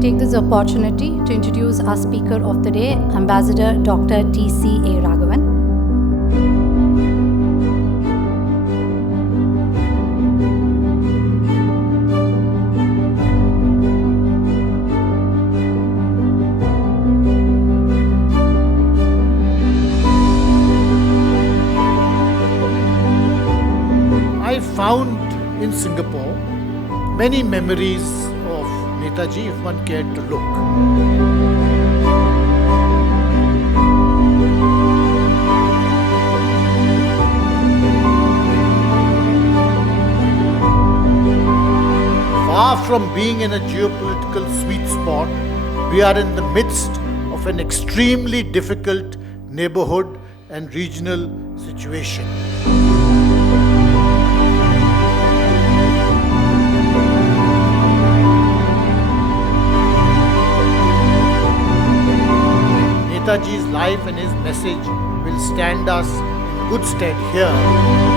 take this opportunity to introduce our speaker of the day, Ambassador Dr. T.C.A. Raghavan. I found in Singapore many memories of Netaji if one cared to look. Far from being in a geopolitical sweet spot, we are in the midst of an extremely difficult neighborhood and regional situation. Netaji's life and his message will stand us in good stead here.